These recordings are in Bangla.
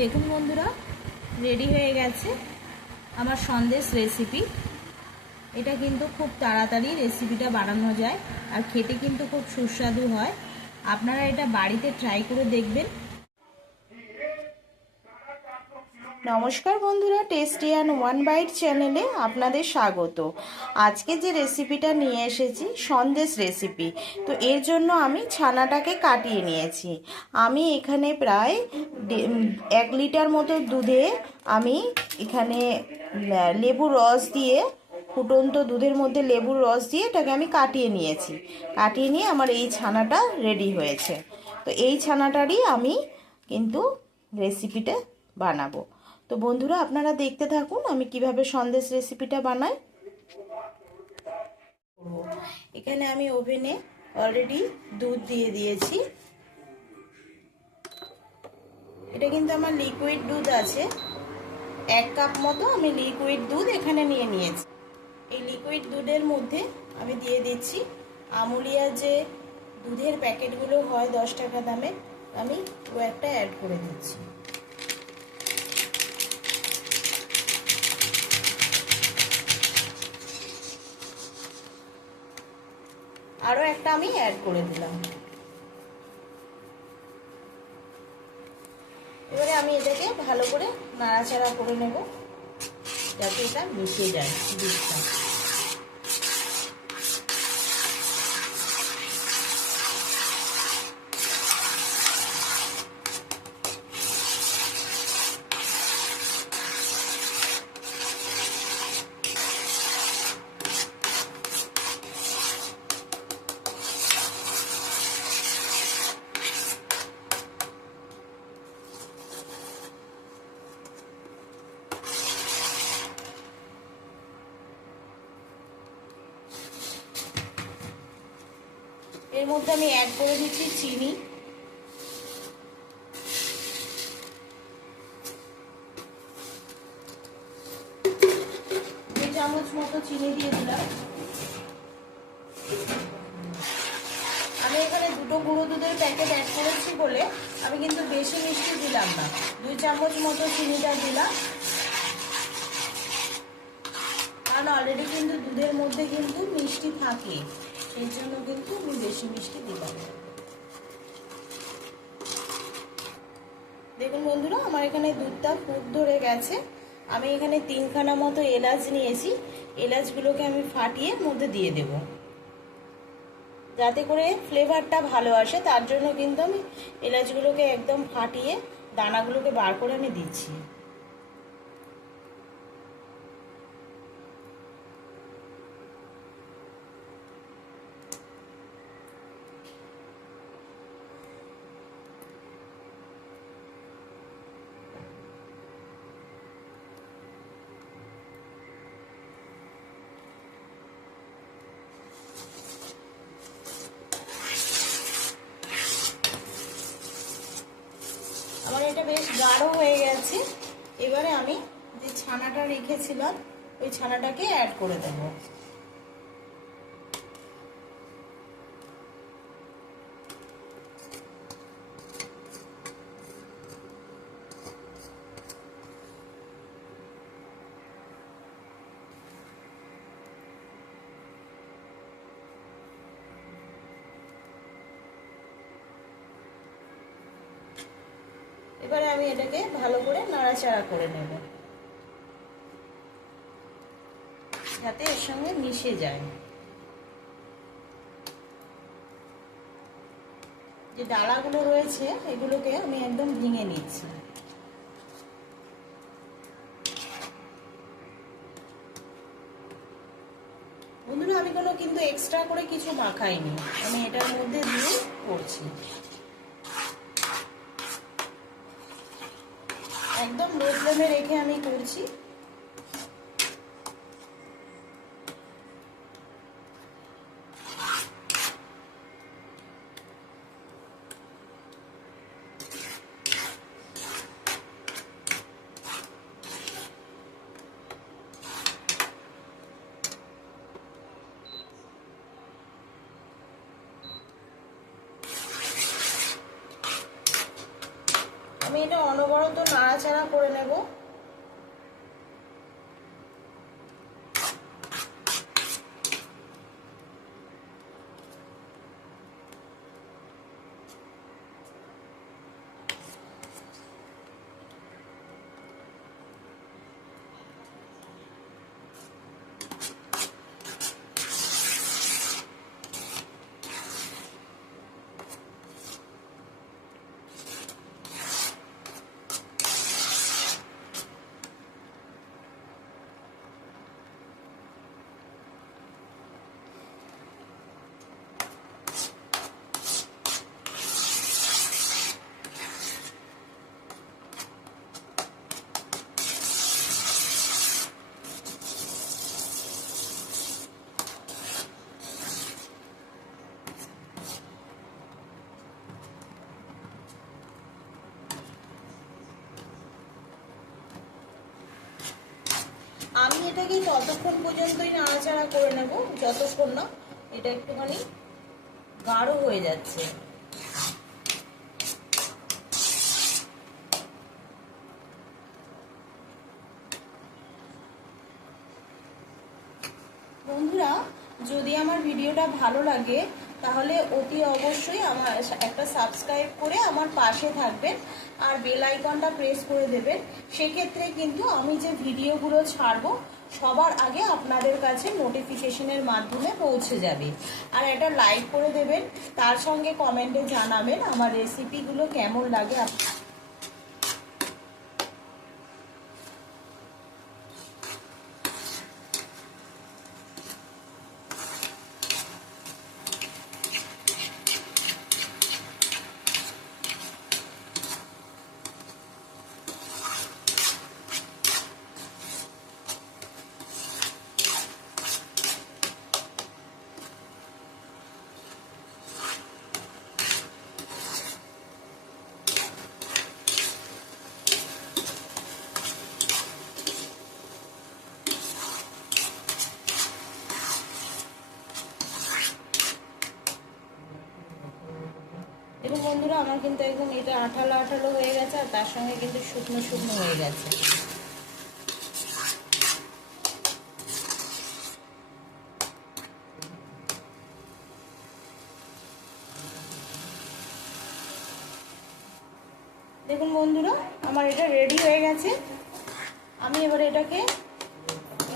দেখুন বন্ধুরা, রেডি হয়ে গেছে আমার সন্দেশ রেসিপি। এটা কিন্তু খুব তাড়াতাড়ি রেসিপিটা বানানো যায় আর খেতে কিন্তু খুব সুস্বাদু হয়। আপনারা এটা বাড়িতে ট্রাই করে দেখবেন। নমস্কার বন্ধুরা, টেস্টি অ্যান্ড ওয়ান বাইট চ্যানেলে আপনাদের স্বাগত। আজকে যে রেসিপিটা নিয়ে এসেছি সন্দেশ রেসিপি। তো এর জন্য আমি ছানাটাকে কাটিয়ে নিয়েছি। আমি এখানে প্রায় 1 লিটার মতো দুধে আমি এখানে লেবুর রস দিয়ে, ফুটন্ত দুধের মধ্যে লেবুর রস দিয়ে এটাকে আমি কাটিয়ে নিয়েছি। কাটিয়ে নিয়ে আমার এই ছানাটা রেডি হয়েছে। তো এই ছানাটারই আমি কিন্তু রেসিপিটা বানাবো। তো বন্ধুরা, আপনারা দেখতে থাকুন আমি কিভাবে সন্দেশ রেসিপিটা বানাই। এখানে আমি ওভেনে অলরেডি দুধ দিয়ে দিয়েছি। এটা কিন্তু আমার লিকুইড দুধ আছে, 1 কাপ মতো আমি লিকুইড দুধ এখানে নিয়ে নিয়েছি। এই লিকুইড দুধের মধ্যে আমি দিয়ে দিচ্ছি আমুলিয়া যে দুধের প্যাকেটগুলো হয় 10 টাকা দামে, আমি একটা অ্যাড করে দিচ্ছি। আরও একটা আমি অ্যাড করে দিলাম। এবারে আমি এটাকে ভালো করে নাড়াচাড়া করে নেব যাতে এটা মিশে যায় দুধটা। এর মধ্যে আমি অ্যাড করে দিচ্ছি চিনি। দুই চামচ মতো চিনি দিয়ে দিলাম। আমি এখানে 2টো গুঁড়ো দুধের প্যাকেট অ্যাড করেছি বলে আমি কিন্তু বেশি মিষ্টি দিলাম না, 2 চামচ মতো চিনিটা দিলাম। কারণ অলরেডি কিন্তু দুধের মধ্যে কিন্তু মিষ্টি থাকে, সেই জন্য কিন্তু আমি বেশি মিষ্টি দিলাম। দেখুন বন্ধুরা, আমার এখানে দুধটা ফুট ধরে গেছে। আমি এখানে 3খানা মতো এলাচ নিয়েছি। এলাচগুলোকে আমি ফাটিয়ে মধ্যে দিয়ে দেব যাতে করে ফ্লেভারটা ভালো আসে। তার জন্য কিন্তু আমি এলাচগুলোকে একদম ফাটিয়ে দানাগুলোকে বার করে আমি দিচ্ছি। আমার এটা বেশ গাঢ় হয়ে গেছে। এবারে আমি যে ছানাটা রেখেছিলাম ওই ছানাটাকে অ্যাড করে দেব। এবারে আমি এটাকে ভালো করে নাড়াচাড়া করে নেব যাতে এর সঙ্গে মিশে যায়। যে ডালাগুলো রয়েছে এগুলোকে আমি একদম ভেঙে নিচ্ছি। বন্ধুরা, আমি কোনো কিন্তু এক্সট্রা করে কিছু মাখাইনি, আমি এটার মধ্যে দিয়ে করছি। একদম লো ফ্লেমে রেখে আমি করছি। আমি এটা এটা অনবরত নাড়াচাড়া করে নেব। আমি এটাকে ততক্ষণ পর্যন্তই নাড়াচাড়া করে নেব যতক্ষণ না এটা একটুখানি গাঢ় হয়ে যাচ্ছে। বন্ধুরা, যদি আমার ভিডিওটা ভালো লাগে তাহলে অতি অবশ্যই আমার একটা সাবস্ক্রাইব করে আমার পাশে থাকবেন আর বেল আইকনটা প্রেস করে দেবেন। সেক্ষেত্রে কিন্তু আমি যে ভিডিওগুলো ছাড়বো সবার আগে আপনাদের কাছে নোটিফিকেশনের মাধ্যমে পৌঁছে যাবে। আর একটা লাইক করে দেবেন, তার সঙ্গে কমেন্টে জানাবেন আমার রেসিপিগুলো কেমন লাগে। দেখুন বন্ধুরা, আমার কিন্তু একদম এটা আঠালো আঠালো হয়ে গেছে আর তার সঙ্গে কিন্তু শুকনো শুকনো হয়ে গেছে। দেখুন বন্ধুরা, আমার এটা রেডি হয়ে গেছে। আমি এবার এটাকে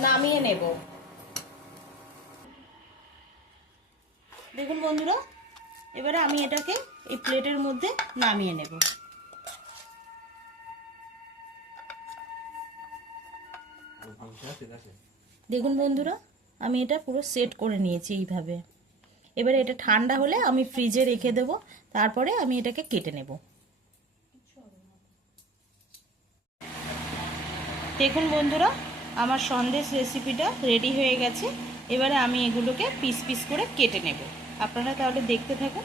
নামিয়ে নেব। দেখুন বন্ধুরা, এবারে আমি এটাকে এই প্লেটের মধ্যে নামিয়ে নেব। দেখুন বন্ধুরা, আমি এটা পুরো সেট করে নিয়েছি এইভাবে। এবারে এটা ঠান্ডা হলে আমি ফ্রিজে রেখে দেব, তারপরে আমি এটাকে কেটে নেব। দেখুন বন্ধুরা, আমার সন্দেশ রেসিপিটা রেডি হয়ে গেছে। এবারে আমি এগুলোকে পিস পিস করে কেটে নেব। আপনারা তাহলে দেখতে থাকুন।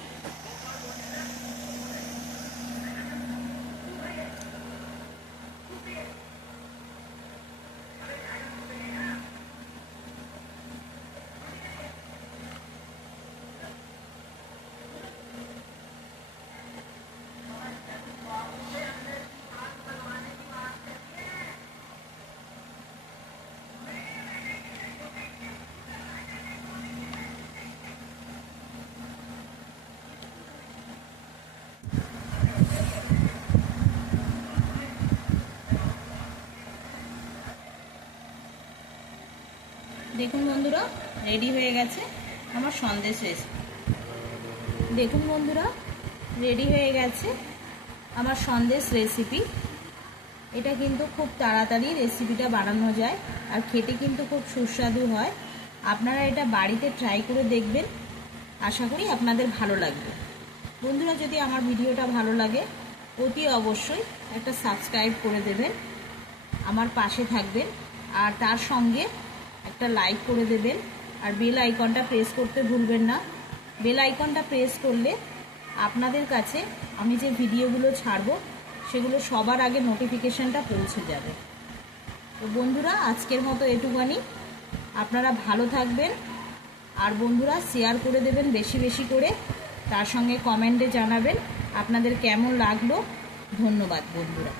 দেখুন বন্ধুরা, রেডি হয়ে গেছে আমার সন্দেশ রেসিপি। দেখুন বন্ধুরা, রেডি হয়ে গেছে আমার সন্দেশ রেসিপি। এটা কিন্তু খুব তাড়াতাড়ি রেসিপিটা বানানো যায় আর খেতে কিন্তু খুব সুস্বাদু হয়। আপনারা এটা বাড়িতে ট্রাই করে দেখবেন, আশা করি আপনাদের ভালো লাগবে। বন্ধুরা, যদি আমার ভিডিওটা ভালো লাগে অতি অবশ্যই একটা সাবস্ক্রাইব করে দেবেন, আমার পাশে থাকবেন আর তার সঙ্গে একটা লাইক করে দেবেন আর বেল আইকনটা প্রেস করতে ভুলবেন না। বেল আইকনটা প্রেস করলে আপনাদের কাছে আমি যে ভিডিওগুলো ছাড়বো সেগুলো সবার আগে নোটিফিকেশানটা পৌঁছে যাবে। তো বন্ধুরা, আজকের মতো এটুখানি। আপনারা ভালো থাকবেন আর বন্ধুরা শেয়ার করে দেবেন বেশি বেশি করে, তার সঙ্গে কমেন্টে জানাবেন আপনাদের কেমন লাগলো ধন্যবাদ বন্ধুরা।